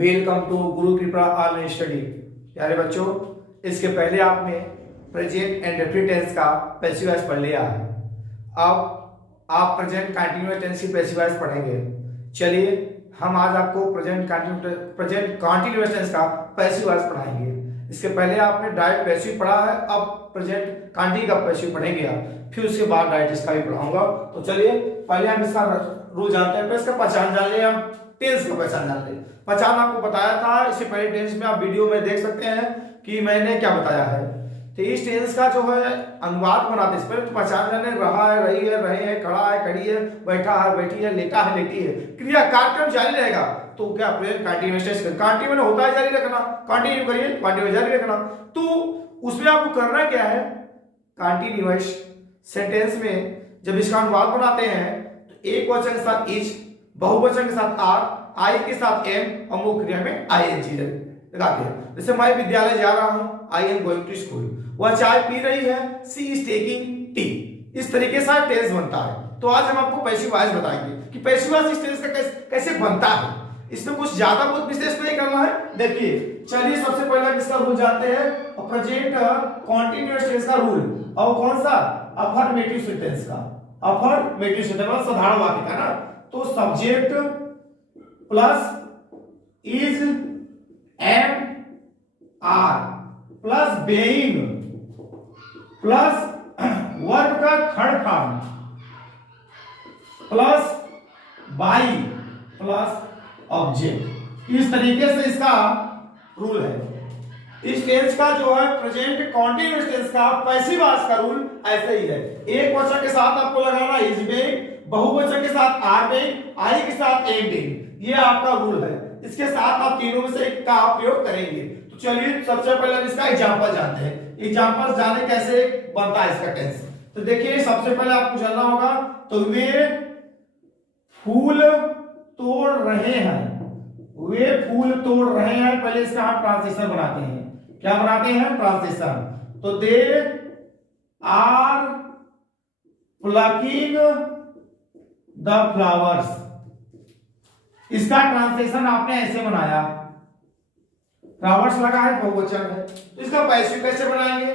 Welcome to गुरु कृपा online study. प्यारे बच्चों, इसके पहले आपने प्रेजेंट एंड डेफिनिट टेंस का पैसिव वॉइस पढ़ लिया है। अब आप प्रेजेंट कंटिन्यूअस टेंस की पैसिव वॉइस पढ़ेंगे। चलिए हम आज आपको प्रेजेंट कंटिन्यूअस टेंस का पैसिव वॉइस पढ़ाएंगे। इसके पहले आपने डायरेक्ट पैसिव पढ़ा है, अब प्रेजेंट कंटिन्यू का पैसिव पढ़ेंगे आप, फिर उसके बाद डायरेक्ट इसका भी पढ़ाऊंगा। तो चलिए पहले हम इसका रूल जानते हैं, फिर इसका पहचान जान ले, हम टेंस का पहचान जान ले। पहचान आपको बताया था इससे पहले टेंस में, आप वीडियो में देख सकते हैं कि मैंने क्या बताया है। तो इस टेंस का जो है अनुवाद बनाते इस पर तो पहचान जाने, रहा है रही है रहे हैं, खड़ा है खड़ी है, बैठा है बैठी है, लेटा है लेटी है, क्रिया कार्यक्रम जारी रहेगा। तो क्या प्रेजेंट कंटीन्यूअस टेंस कंटीन्यू में होता है जारी रखना, कंटीन्यू करिए कंटीन्यू जारी रखना। तो उसमें आपको करना क्या है, कंटीन्यूअस सेंटेंस में जब इसका अनुवाद बनाते हैं तो एक वचन के साथ इज, बहुवचन के साथ आर, आई के साथ एम और मुख्य क्रिया में आईएनजी लगाते हैं। जैसे मैं विद्यालय जा रहा हूं, I am going to school. वह चाय पी रही है, सी इज टेकिंग टी। इस तरीके से टेंस बनता है। तो आज हम आपको पैसिव वॉइस बताएंगे कि पैसिव वॉइस इस टेंस का कैसे बनता है। इसमें कुछ ज्यादा बहुत विशेष नहीं करना है। देखिए चलिए सबसे पहले हम इसका रूल जानते हैं, प्रेजेंट कंटीन्यूअस टेंस का रूल। और कौन सा, अफर्मेटिव सेंटेंस का, अफर्मेटिव सेंटेंस साधारण वाक्य का ना। तो subject plus is am are plus being plus verb का third form plus by plus object. इस तरीके से इसका रूल है। इस टेंस का जो है प्रेजेंट कंटीन्यूअस टेंस का पैसिव वॉइस का रूल ऐसे ही है। एक वचन के साथ आपको लगाना इज बेइंग, बहुवचन के साथ आर बेइंग, आई के साथ एम बेइंग। ये आपका रूल है। इसके साथ आप तीनों में से एक का प्रयोग करेंगे। तो चलिए सबसे पहले हम इसका एग्जांपल जानते हैं। एग्जांपल जाने कैसे बनता है इसका टेंस। तो देखिए सबसे पहले आपको जानना होगा, तो वे फूल तोड़ रहे हैं, वे फूल तोड़ रहे हैं। पहले इसका हम ट्रांसलेशन बनाते हैं। क्या बनाते हैं, ट्रांसलेशन। तो they are plucking the flowers. इसका ट्रांसलेशन आपने ऐसे बनाया, फ्लावर्स लगा है, बहुवचन है। तो इसका पैसिव कैसे बनाएंगे,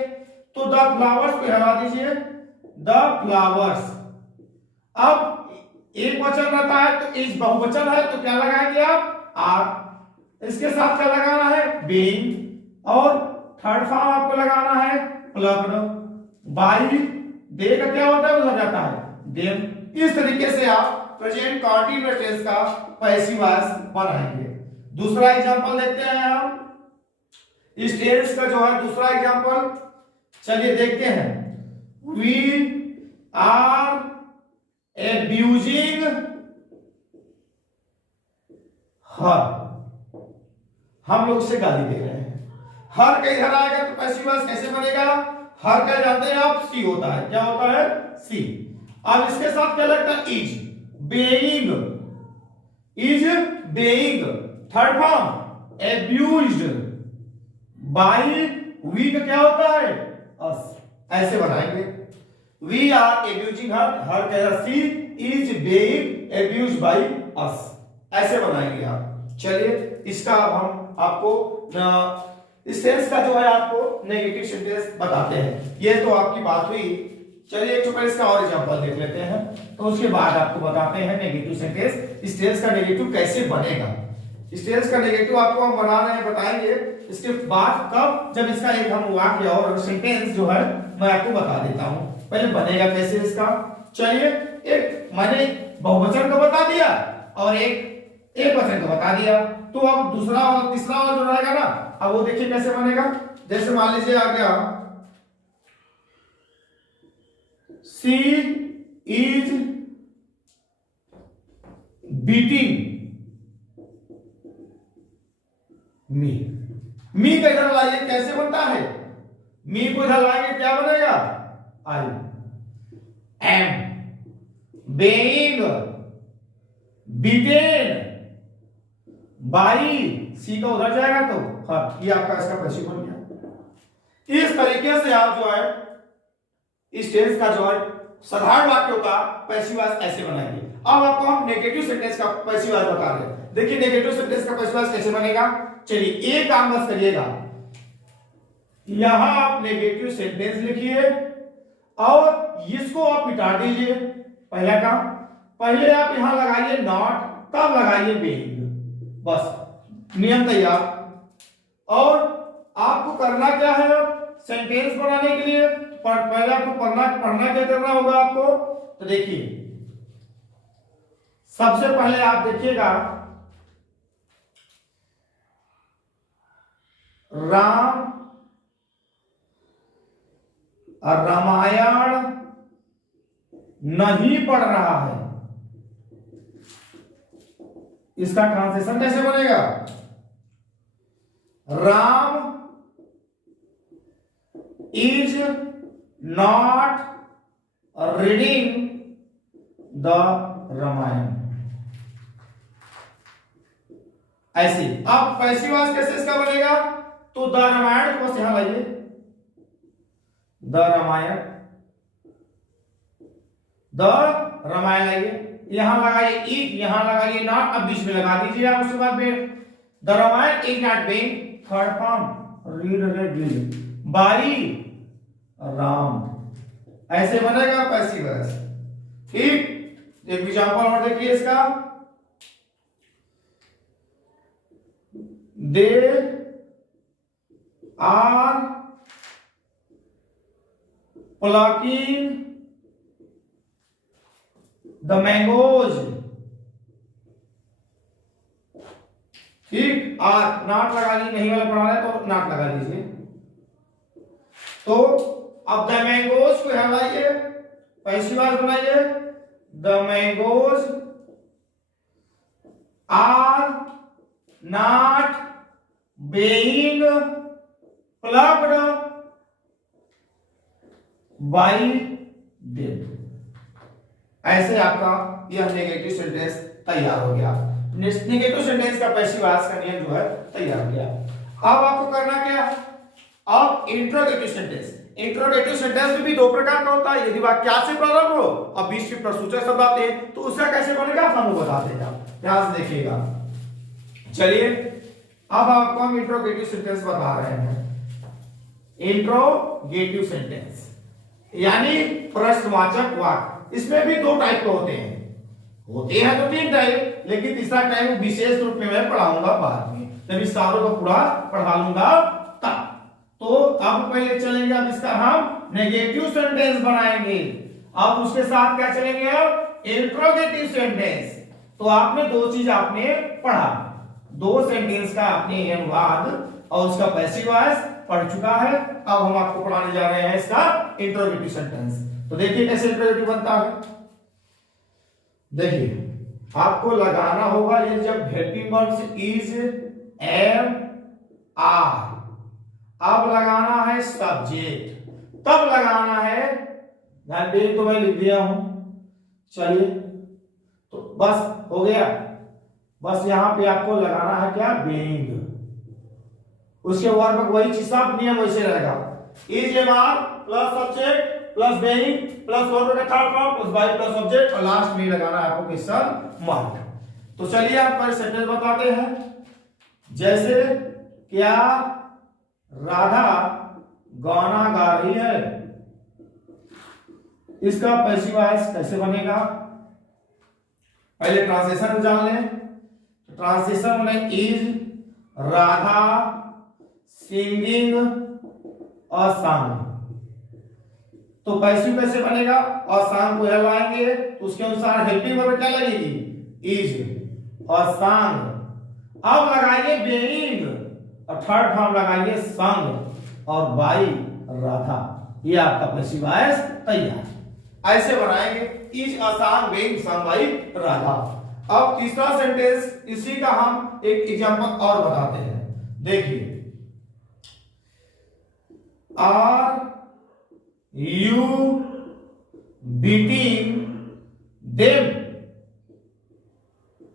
तो द फ्लावर्स को हटा दीजिए, द फ्लावर्स। अब एक वचन रहता है तो इस बहुवचन है तो क्या लगाएंगे आप, आर। इसके साथ क्या लगाना है, बीइंग। और थर्ड फॉर्म आपको लगाना है प्लग्ड। बाई दे का क्या होता है, वो लग जाता है देम। इस तरीके से आप प्रेजेंट कंटीन्यूअस टेंस का पैसिव वॉइस बनाएंगे। दूसरा एग्जांपल देखते हैं हम इस टेंस का जो है दूसरा एग्जांपल। चलिए देखते हैं। वी आर एब्यूजिंग हर, हम लोग उसे गाली दे रहे हैं। हर का इधर आएगा तो पैसिव वॉइस कैसे बनेगा, हर का जानते हैं आप, सी होता है। क्या होता है, सी। अब इसके साथ क्या लगता है, is being, is being. Third form abused by, we का क्या होता है, अस। ऐसे बनाएंगे, वी आर एब्यूजिंग हर का सी, इज बेइंग एब्यूज्ड बाई अस। ऐसे बनाएंगे आप। चलिए इसका अब हम आपको इस टेंस का जो है आपको नेगेटिव सेंटेंस बताते हैं। ये तो आपकी बात हुई। चलिए एक पहले इसका और एग्जांपल देख लेते हैं, तो उसके बाद आपको बताते हैं नेगेटिव सेंटेंस। इस टेंस का नेगेटिव कैसे बनेगा। इस टेंस का नेगेटिव आपको हम बना रहे हैं, बताएंगे इसके बाद कब, जब इसका एक हम वाक्य और सेंटेंस जो है मैं आपको बता देता हूं। पहले बनेगा कैसे इसका। चलिए एक मैंने बहुवचन को बता दिया और एक वचन को बता दिया। तो अब दूसरा और तीसरा वाला जो रहेगा ना, अब वो देखिए कैसे बनेगा। जैसे मान लीजिए आ गया, सी इज बीटिंग मी। मी को इधर लाइए, कैसे बनता है, मी को इधर लाएंगे क्या बनेगा, I am being beaten by, she का उधर जाएगा तो हाँ, ये आपका इसका पैसिव बन गया। इस तरीके से आप जो है इस टेंस का जो है साधारण वाक्यों का पैसिव वॉइस ऐसे बनाएंगे। अब आपको हम नेगेटिव सेंटेंस का पैसिव वॉइस बता रहे हैं। देखिए नेगेटिव सेंटेंस का पैसिव वॉइस कैसे बनेगा, चलिए एक काम बस करिएगा, यहां आप नेगेटिव सेंटेंस लिखिए और इसको आप मिटा दीजिए। पहला काम, पहले आप यहां लगाइए नॉट, तब लगाइए बीइंग, बस नियम तैयार। और आपको करना क्या है, सेंटेंस बनाने के लिए पहले आपको पढ़ना क्या करना होगा आपको, तो देखिए सबसे पहले आप देखिएगा राम रामायण नहीं पढ़ रहा है, इसका ट्रांसलेशन कैसे बनेगा, Ram is not reading the Ramayana. ऐसे अब पैसिव वॉइस कैसे इसका बनेगा, तो द रामायण को बस यहां लाइए, द रामायण, द रामायण लाइए, यहां लगाइए इज, यहां लगाइए नॉट, अब बीच में लगा दीजिए आप, उसके बाद में the Ramayana is not being, third form read by Ram, ऐसे बनेगा पैसिव वॉइस। ठीक, एक एग्जांपल और देखिए इसका, they are plucking the mangoes, ठीक, आर नॉट लगा लीजिए, नहीं वाला पढ़ा है तो नॉट लगा लीजिए। तो अब द मैंगोज को यहां लाइए, पैसिव वॉइस बनाइए, the mangoes are not being plucked by them। ऐसे आपका यह नेगेटिव सेंटेंस तैयार हो गया। नेगेटिव सेंटेंस का पैसिव वॉइस का नियम जो है तैयार हो गया। अब आपको करना क्या है, अब इंट्रोगेटिव सेंटेंस, इंट्रोगेटिव सेंटेंस में भी दो प्रकार का होता है, यदि वाक्य से प्रारंभ हो और बीच में प्रश्नसूचक शब्द आते हैं तो उसका कैसे बनेगा हम वो बता देगा, ध्यान से देखिएगा। चलिए अब आपको हम इंट्रोगेटिव सेंटेंस बता रहे हैं। इंट्रोगेटिव सेंटेंस यानी प्रश्नवाचक वाक्य, इसमें भी दो टाइप के होते हैं तो तीन टाइप, लेकिन तीसरा टाइप विशेष रूप में मैं पढ़ाऊंगा बाद में, जब इस सारों को पूरा पढ़ा लूंगा तब। तो अब पहले चलेंगे, अब इसका हम नेगेटिव सेंटेंस बनाएंगे। अब उसके साथ क्या चलेंगे, अब इंट्रोगेटिव सेंटेंस। तो आपने दो चीज आपने पढ़ा, दो सेंटेंस का आपने अनुवाद और उसका पैसिव वॉइस पढ़ चुका है। अब हम आपको पढ़ाने जा रहे हैं इसका इंट्रोगेटिव सेंटेंस। तो देखिए कैसे इंट्रोगेटिव बनता है। देखिए आपको लगाना होगा, ये जब helping verbs is, am, are, अब लगाना है सब्जेक्ट, तब लगाना है, ध्यान दे तो मैं लिख दिया हूं। चलिए तो बस हो गया, बस यहां पे आपको लगाना है क्या, बीइंग, उसके वर्ब वही चीज सब नियम वैसे रहेगा, is am are plus subject plus being plus verb का third form plus by plus subject और लास्ट में लगाना है आपको क्वेश्चन मार्क। तो चलिए आप पहले सेंटेंस बताते हैं। जैसे क्या राधा गाना गा रही है, इसका पैसिव वॉइस कैसे बनेगा, पहले ट्रांसलेशन जान लें। ट्रांसलेशन में is Radha singing a song, तो पैसिव कैसे बनेगा, और सॉन्ग को लाएंगे तो उसके अनुसार हेल्पिंग वर्ब क्या लगेगी, इज और सॉन्ग। अब लगाइए बीइंग और थर्ड फॉर्म लगाइए संग और बाई राधा, ये आपका पैसिव वॉइस तैयार। ऐसे बनाएंगे, इज अ सॉन्ग बीइंग संग बाई राधा। अब तीसरा सेंटेंस, इसी का हम एक एग्जांपल और बताते हैं। देखिए आर यू बीटिंग देम,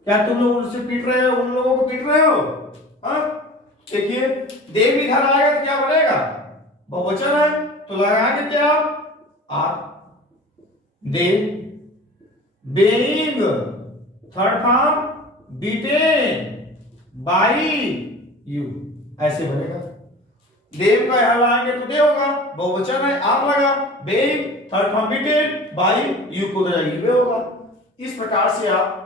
क्या तुम लोग उनसे पीट रहे हो, उन लोगों को पीट रहे हो। देखिए देम इधर आएगा तो क्या बनेगा, बहुवचन है, तो लगाएंगे क्या, are, they, being third form beaten by you, ऐसे बनेगा। देव का यहां लगाएंगे तो दे होगा, बहुवचन है आम लगा, being third form beaten by you को वे होगा। इस प्रकार से आप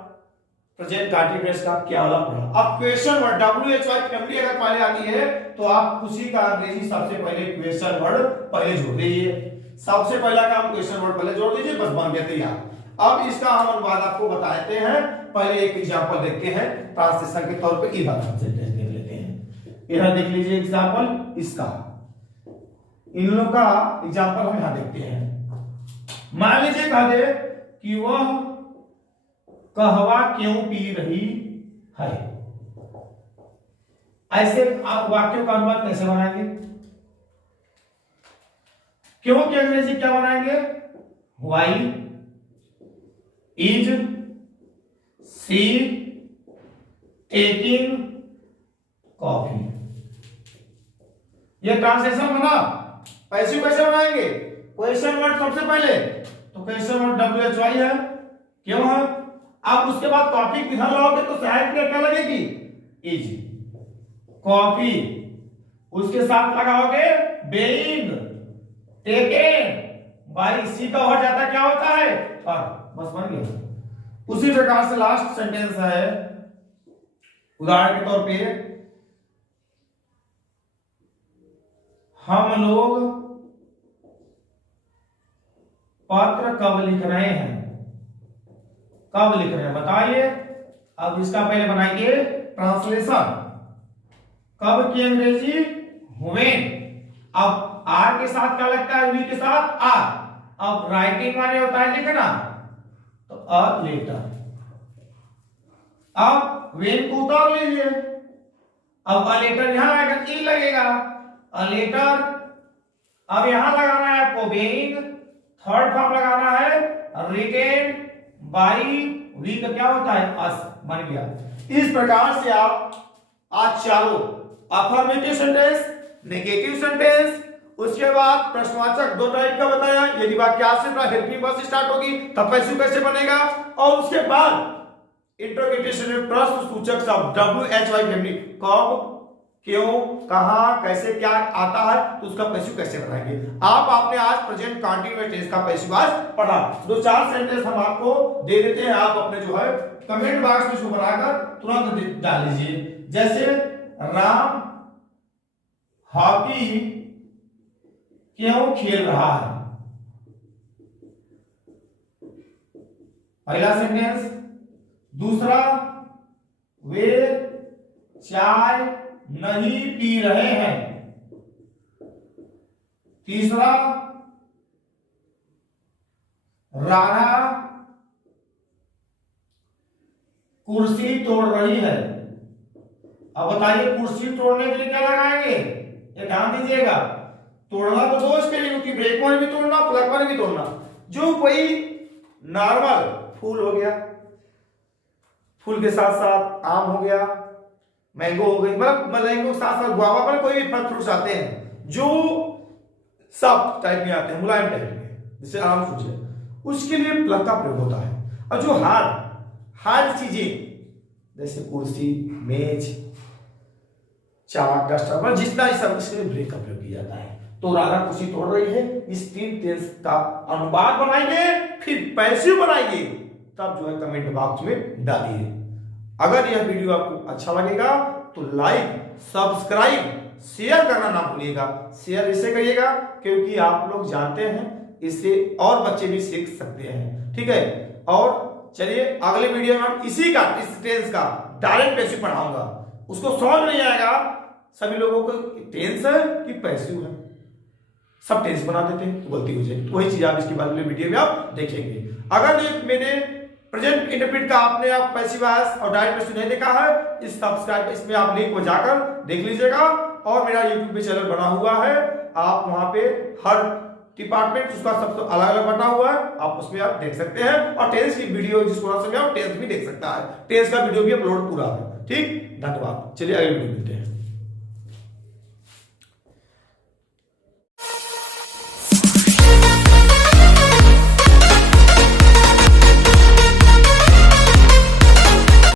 प्रेजेंट कंटीन्यूअस का क्या वाला पढ़ा। अब क्वेश्चन वर्ड WHY फैमिली अगर पहले आती है तो आप उसी का अंग्रेजी सबसे पहले क्वेश्चन वर्ड पहले जोड़ दीजिए। सबसे पहला काम क्वेश्चन वर्ड पहले जोड़ दीजिए, बस बन गया तैयार। अब इसका हम अनुवाद आपको बताते हैं। पहले एक एग्जांपल देखते हैं ट्रांसलेशन के तौर पे, इधर सेंटेंस देख लेते हैं। इधर देख लीजिए एग्जांपल इसका, इन लोगों का एग्जांपल हम यहां देखते हैं। मान लीजिए कह दे कि वह कहवा क्यों पी रही है, ऐसे आप वाक्यों का अनुवाद कैसे बनाएंगे? क्यों की अंग्रेजी क्या बनाएंगे? Why is she taking coffee, ये ट्रांसलेशन बना। पैसिव कैसे बनाएंगे? क्वेश्चन वर्ड सबसे पहले, तो क्वेश्चन वर्ड WHY है, क्यों है। आप उसके बाद टॉपिक इधर लाओगे तो सहायक क्रिया क्या लगेगी? इज, कॉफी, उसके साथ लगाओगे बेइंग, टेकन, बाई सी का हो जाता क्या होता है? और बस बन गया। उसी प्रकार से लास्ट सेंटेंस है, उदाहरण के तौर पे, हम लोग पत्र कब लिख रहे हैं? कब लिख रहे हैं बताइए। अब इसका पहले बनाएंगे ट्रांसलेशन। कब की अंग्रेजी? व्हेन। अब आर के साथ क्या लगता है? वी के साथ आर। अब राइटिंग माने होता है लिखना, तो अ लेटर। अब व्हेन को उतार लीजिए, अब अ लेटर यहां आएगा, ई लगेगा, अ लेटर। अब यहां लगाना है आपको बेइंग, थर्ड फॉर्म लगाना है रिटेन बाई, वी का क्या होता है? अस, बन गया। इस प्रकार से आप आज चारों अफर्मेटिव सेंटेंस, नेगेटिव सेंटेंस, उसके बाद प्रश्नवाचक दो टाइप का बताया, यदि वाक्यांश से हेल्पिंग वर्ब से स्टार्ट होगी तब पैसिव कैसे बनेगा, और उसके बाद इंटरोगेटिव में प्रश्न सूचक शब्द WHY फैमिली, कब, क्यों, कहां, कैसे, क्या आता है, तो उसका पैसिव कैसे बनाएंगे। आपने आज प्रेजेंट कंटीन्यूअस टेंस का पैसिव आज पढ़ा। दो चार सेंटेंस हम आपको दे देते हैं, आप अपने जो है कमेंट बॉक्स में इसको बनाकर तुरंत डाल लीजिए। जैसे राम हॉकी क्यों खेल रहा है, पहला सेंटेंस। दूसरा, वे चाय नहीं पी रहे हैं। तीसरा, राधा कुर्सी तोड़ रही है। अब बताइए कुर्सी तोड़ने के लिए क्या लगाएंगे? ये ध्यान दीजिएगा, तोड़ना तो दो स्पेलिंग होती है, ब्रेक में भी तोड़ना, प्लग में भी तोड़ना। जो कोई नॉर्मल फूल हो गया, फूल के साथ साथ आम हो गया, मैंगो हो गई, मतलब मैंगो के साथ साथ गुआवा, पर कोई भी फल फ्रूट्स आते हैं जो सब टाइप में आते हैं, मुलायम टाइप में, जैसे आम सूझे, उसके लिए प्लग का प्रयोग होता है। और जो हार्ड चीजें जैसे कुर्सी, मेज, चार, डस्टर, मतलब जितना ही सब, इसके लिए ब्रेक का प्रयोग किया जाता है। तो राधा कुर्सी तोड़ रही है, इस तीन टेंस का अनुवाद बनाएंगे, फिर पैसिव बनाएंगे, तब जो है कमेंट बॉक्स में डालिए। अगर यह वीडियो आपको अच्छा लगेगा तो लाइक, सब्सक्राइब, शेयर करना ना भूलिएगा। शेयर इससे करिएगा क्योंकि आप लोग जानते हैं इससे और बच्चे भी सीख सकते हैं, ठीक है। और चलिए अगले वीडियो में हम इस टेंस का डायरेक्ट पैसिव पढ़ाऊंगा। उसको समझ नहीं आएगा सभी लोगों को टेंस है कि पैसिव है, सब टेंस बना देते हैं तो गलती हो जाएगी। तो वही चीज आप इसके बाद वाले वीडियो में आप देखेंगे। अगर ये मैंने प्रेजेंट इंटरप्रेट का आपने आप पैसिव वॉइस और डायरेक्ट पैसिव नहीं देखा है, इस सब्सक्राइब इसमें आप लिंक में जाकर देख लीजिएगा। और मेरा यूट्यूब पे चैनल बना हुआ है, आप वहां पे हर डिपार्टमेंट उसका सबसे अलग अलग बना हुआ है, आप उसमें आप देख सकते हैं। और टेंस की वीडियो जिसको समय आप टेंस भी देख सकता है, टेंस का वीडियो भी अपलोड पूरा है, ठीक। धन्यवाद। चलिए अगले वीडियो मिलते हैं।